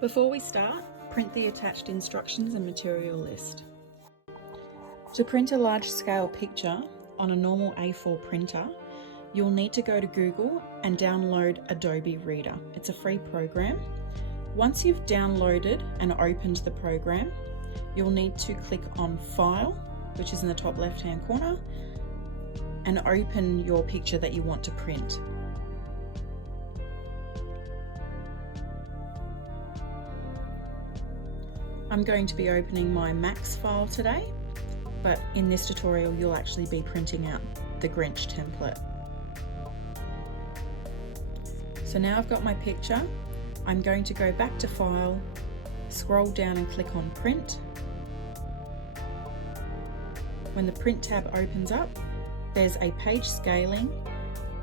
Before we start, print the attached instructions and material list. To print a large-scale picture on a normal A4 printer, you'll need to go to Google and download Adobe Reader. It's a free program. Once you've downloaded and opened the program, you'll need to click on File, which is in the top left-hand corner, and open your picture that you want to print. I'm going to be opening my Max file today, but in this tutorial you'll actually be printing out the Grinch template. So now I've got my picture. I'm going to go back to File, scroll down and click on Print. When the Print tab opens up, there's a page scaling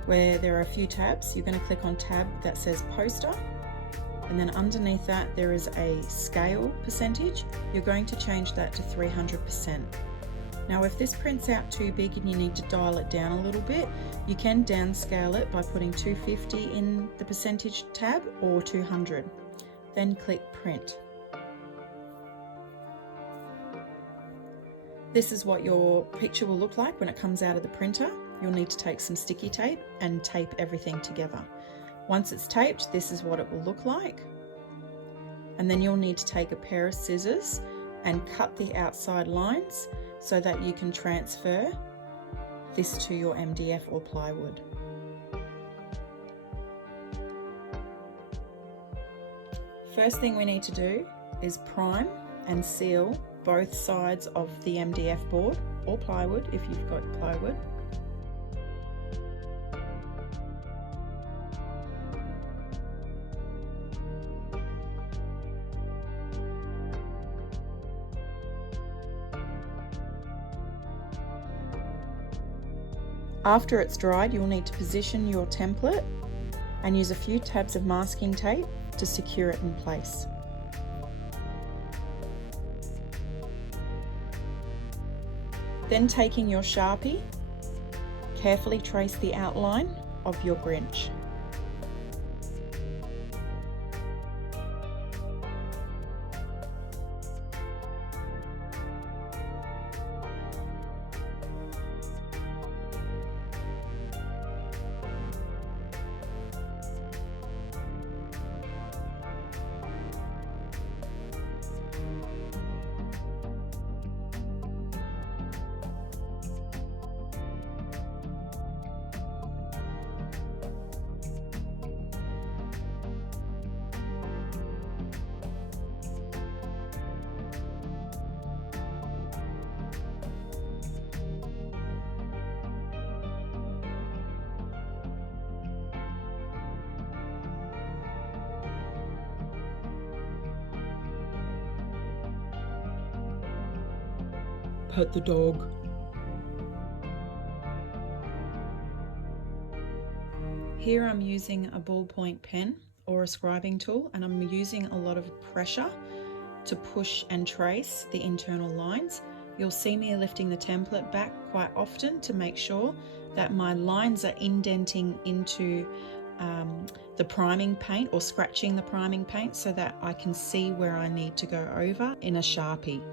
where there are a few tabs. You're going to click on tab that says Poster, and then underneath that there is a scale percentage. You're going to change that to 300%. Now if this prints out too big and you need to dial it down a little bit, you can downscale it by putting 250 in the percentage tab or 200. Then click Print. This is what your picture will look like when it comes out of the printer. You'll need to take some sticky tape and tape everything together. Once it's taped, this is what it will look like. And then you'll need to take a pair of scissors and cut the outside lines so that you can transfer this to your MDF or plywood. First thing we need to do is prime and seal both sides of the MDF board or plywood if you've got plywood. After it's dried, you'll need to position your template and use a few tabs of masking tape to secure it in place. Then taking your Sharpie, carefully trace the outline of your Grinch. Pet the dog. Here I'm using a ballpoint pen or a scribing tool, and I'm using a lot of pressure to push and trace the internal lines. You'll see me lifting the template back quite often to make sure that my lines are indenting into the priming paint or scratching the priming paint so that I can see where I need to go over in a Sharpie.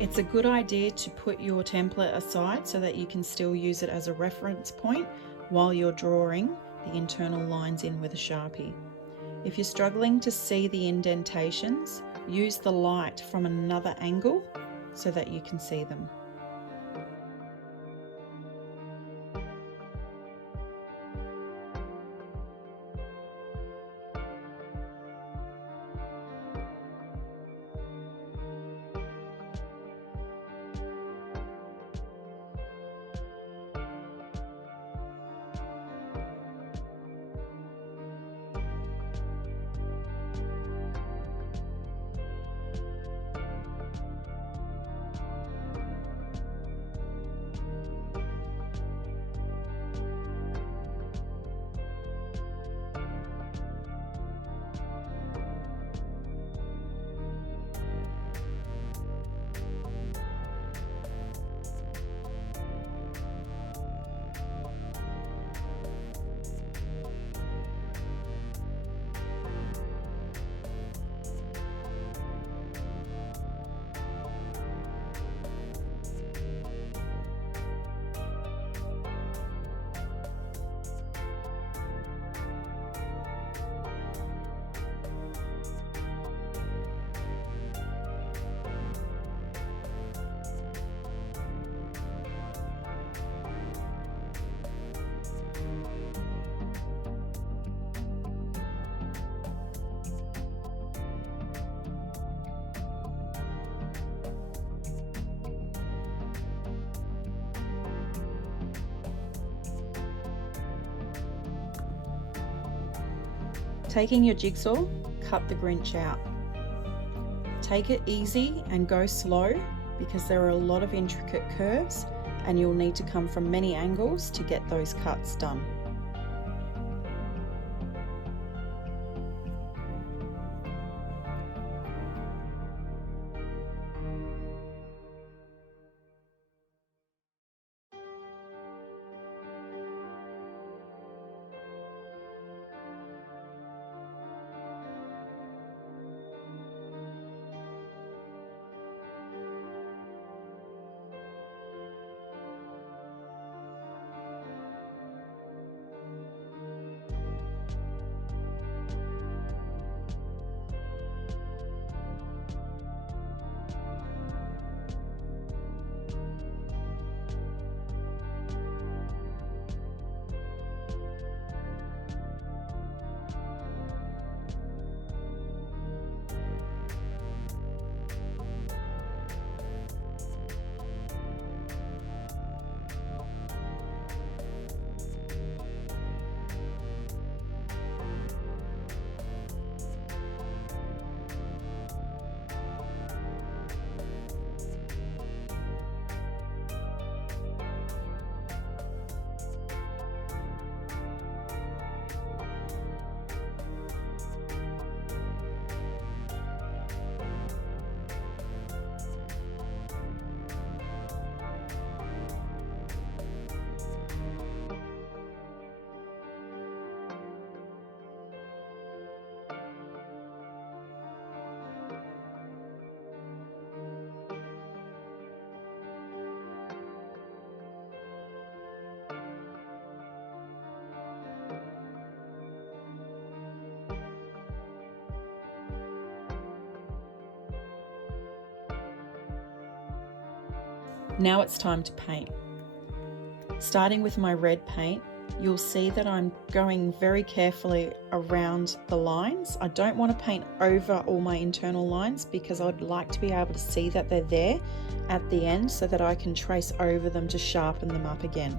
It's a good idea to put your template aside so that you can still use it as a reference point while you're drawing the internal lines in with a Sharpie. If you're struggling to see the indentations, use the light from another angle so that you can see them. Taking your jigsaw, cut the Grinch out. Take it easy and go slow because there are a lot of intricate curves and you'll need to come from many angles to get those cuts done. Now it's time to paint. Starting with my red paint, you'll see that I'm going very carefully around the lines. I don't want to paint over all my internal lines because I'd like to be able to see that they're there at the end so that I can trace over them to sharpen them up again.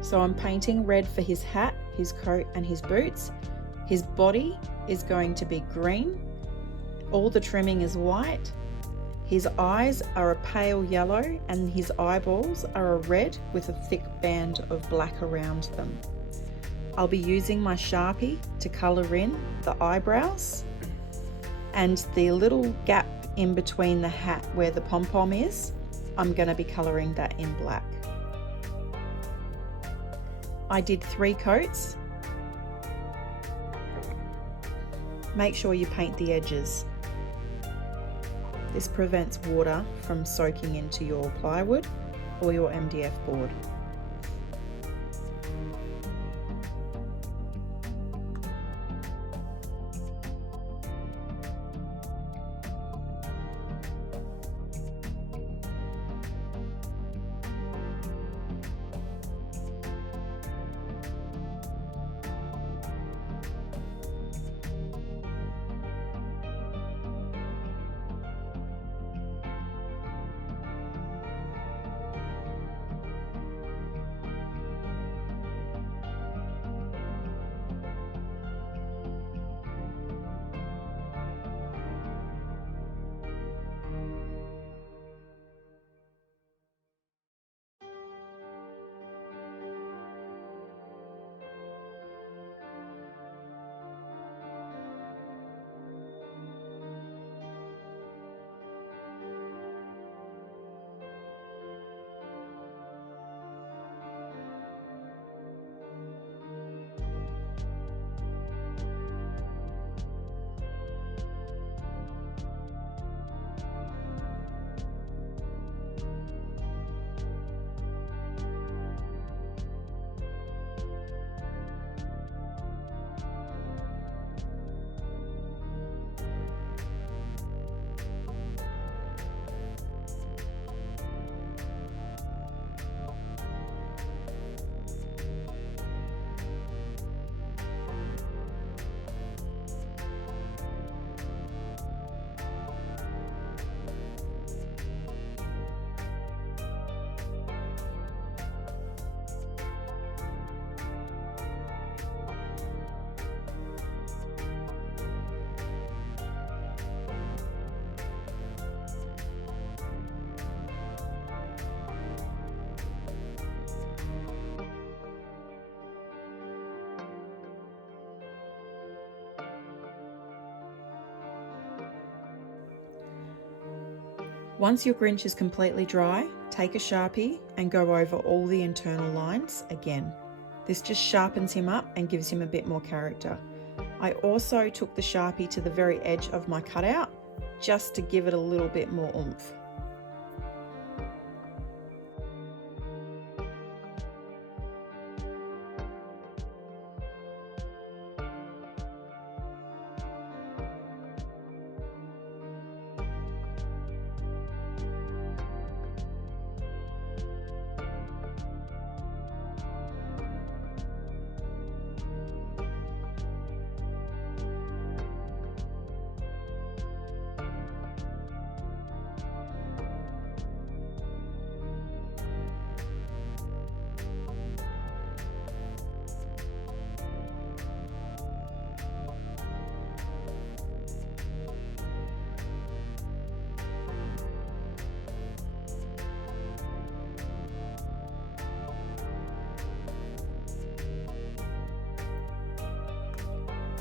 So I'm painting red for his hat, his coat and his boots. His body is going to be green. All the trimming is white. His eyes are a pale yellow and his eyeballs are a red with a thick band of black around them. I'll be using my Sharpie to colour in the eyebrows and the little gap in between the hat where the pom-pom is. I'm going to be colouring that in black. I did 3 coats. Make sure you paint the edges. This prevents water from soaking into your plywood or your MDF board. Once your Grinch is completely dry, take a Sharpie and go over all the internal lines again. This just sharpens him up and gives him a bit more character. I also took the Sharpie to the very edge of my cutout just to give it a little bit more oomph.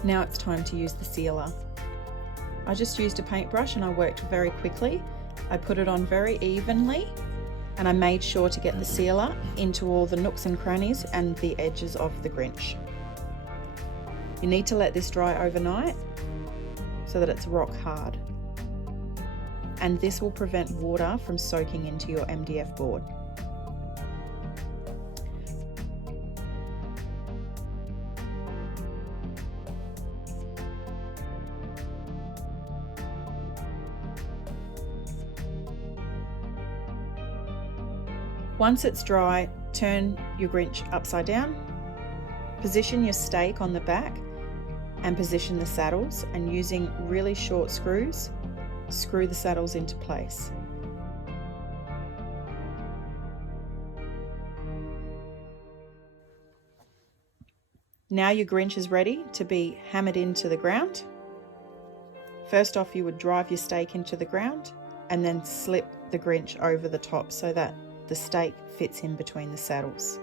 Now it's time to use the sealer. I just used a paintbrush and I worked very quickly. I put it on very evenly and I made sure to get the sealer into all the nooks and crannies and the edges of the Grinch. You need to let this dry overnight so that it's rock hard. And this will prevent water from soaking into your MDF board. Once it's dry, turn your Grinch upside down, position your stake on the back and position the saddles, and using really short screws, screw the saddles into place. Now your Grinch is ready to be hammered into the ground. First off, you would drive your stake into the ground and then slip the Grinch over the top so that the stake fits in between the saddles.